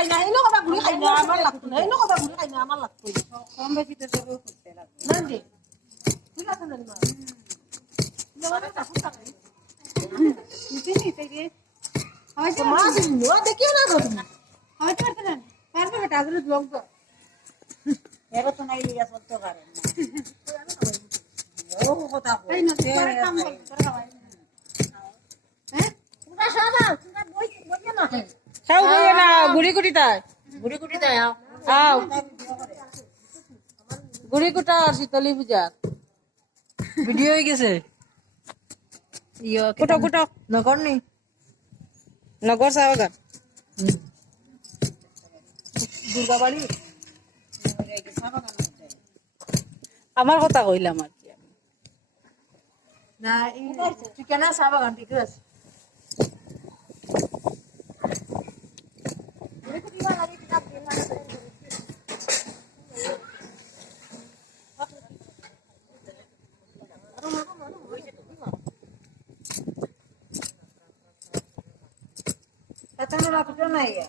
খাই না এনো কবা গুড়ি খাই না আমার লাগতো না এনো কবা গুড়ি খাই না আমার লাগতো কম বেশি তো সব করতে লাগবে না রে ঠিক আছে না মা না কাকু কাকু নিতে নিতে গিয়ে হয়তো মা দিন নো দেখিও না গো হয়তো পারতে না পারবে বেটা আদরে ব্লগ তো এরা তো নাই লিয়া চলতে পারে না ও কথা এই না তোরা কাম কর তোরা খাওয়াই হ্যাঁ তোমরা সারা তোমরা বই বই না খাও গিয়ে না গুড়ি গুড়ি তাই গুড়ি গুড়ি দেয় আও গুড়ি কুটা আর শীতলী পূজা ভিডিও হয়ে গেছে ইয়া কুটো কুটো নগর নেই নগর সাবাগান দুর্গাবাড়ি আমার কথা কইলাম আর কি আমি। না এই ঠিকানা সাবাগান ঠিক আছে Kata nila ko na iya.